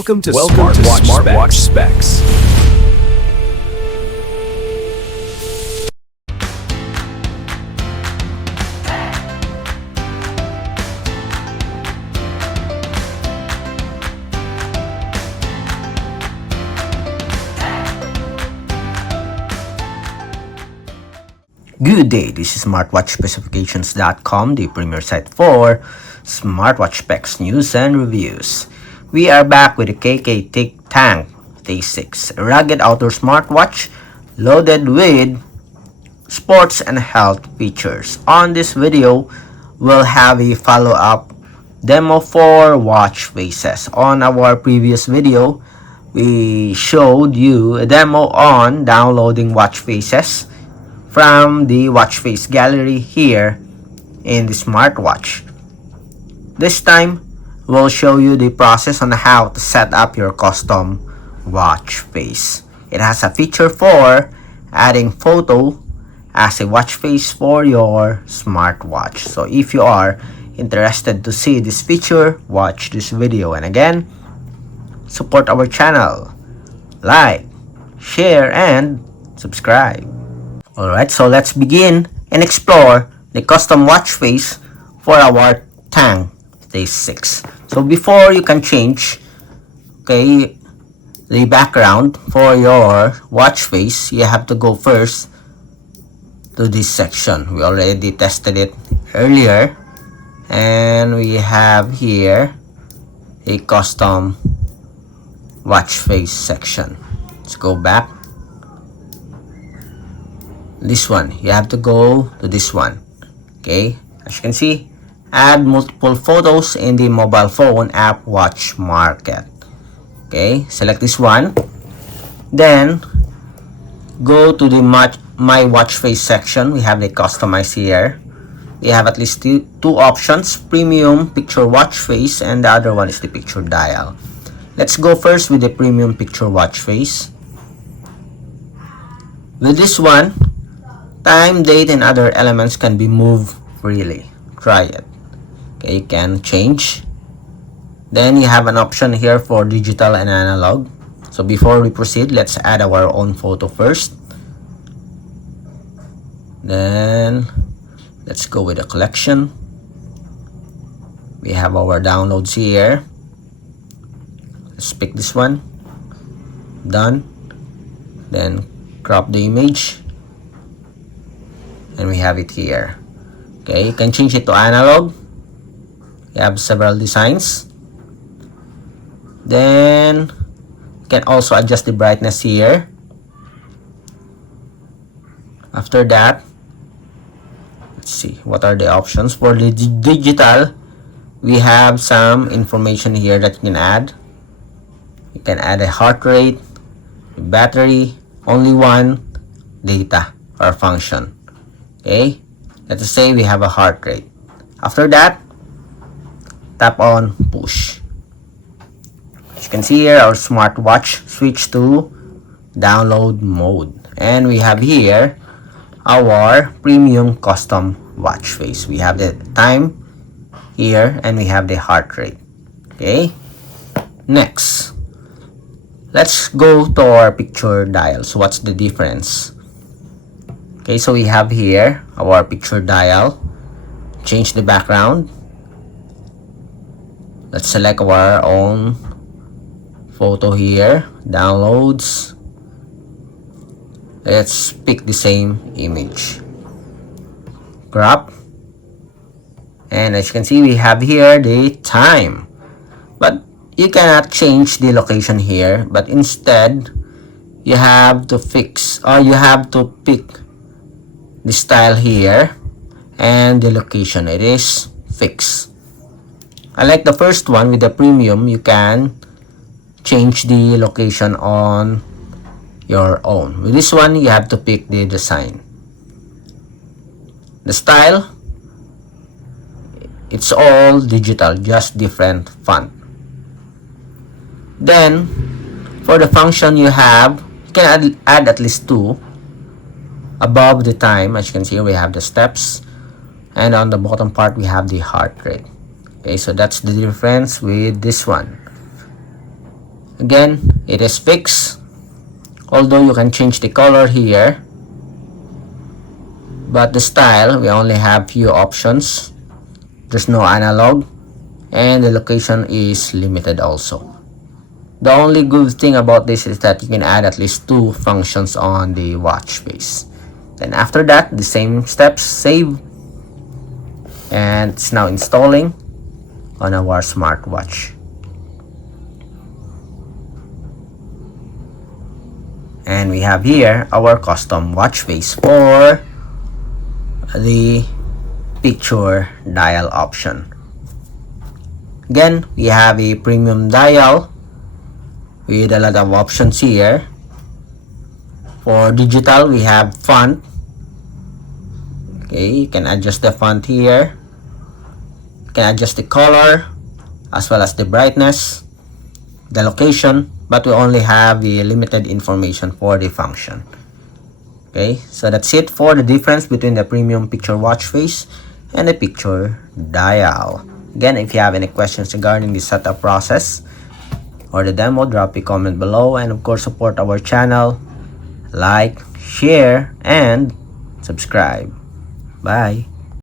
Welcome to Smartwatch Specs. Good day, this is SmartWatchSpecifications.com, the premier site for smartwatch specs, news, and reviews. We are back with the KKTICK Tank T6, a rugged outdoor smartwatch loaded with sports and health features. On this video, we'll have a follow-up demo for watch faces. On our previous video, we showed you a demo on downloading watch faces from the watch face gallery here in the smartwatch. This time, we'll show you the process on how to set up your custom watch face. It has a feature for adding photo as a watch face for your smartwatch. So if you are interested to see this feature, watch this video. And again, support our channel. Like, share, and subscribe. Alright, so let's begin and explore the custom watch face for our Tank T6. So before you can change the background for your watch face, you have to go first to this section. We already tested it earlier, and we have here a custom watch face section. Let's go back. This one, you have to go to this one. Okay, as you can see, add multiple photos in the mobile phone app watch market. Okay, select this one, then go to the my watch face section. We have the customize here. We have at least two options: premium picture watch face, and the other one is the picture dial. Let's go first with the premium picture watch face. With this one, time, date, and other elements can be moved freely. Try it. Okay, you can change. Then you have an option here for digital and analog. So before we proceed, let's add our own photo first. Then let's go with the collection. We have our downloads here. Let's pick this one. Done. Then crop the image. And we have it here. Okay, you can change it to analog. You have several designs. Then you can also adjust the brightness here. After that, let's see what are the options. For the digital, we have some information here that you can add. You can add a heart rate, battery, only one, data or function. Okay, let's say we have a heart rate. After that, tap on push. As you can see here, our smartwatch switch to download mode, and we have here our premium custom watch face. We have the time here, and we have the heart rate. Okay, next, let's go to our picture dial. So what's the difference? Okay, so we have here our picture dial. Change the background. Let's select our own photo here. Downloads. Let's pick the same image. Crop. And as you can see, we have here the time. But you cannot change the location here. But instead, you have to fix, or you have to pick the style here, and the location. It is fixed. Unlike the first one with the premium, you can change the location on your own. With this one, you have to pick the design. The style, it's all digital, just different font. Then for the function, you can add at least two. Above the time, as you can see, we have the steps, and on the bottom part we have the heart rate. Okay, so that's the difference with this one. Again, it is fixed, although you can change the color here, but the style, we only have few options. There's no analog, and the location is limited also. The only good thing about this is that you can add at least 2 functions on the watch face. Then after that, the same steps, save, and it's now installing on our smartwatch. And we have here our custom watch face for the picture dial option. Again, we have a premium dial with a lot of options here. For digital, we have font. Okay, you can adjust the font here. You can adjust the color as well as the brightness, the location, but we only have the limited information for the function. Okay, so that's it for the difference between the premium picture watch face and the picture dial. Again, if you have any questions regarding the setup process or the demo, drop a comment below, and of course support our channel, like, share, and subscribe. Bye.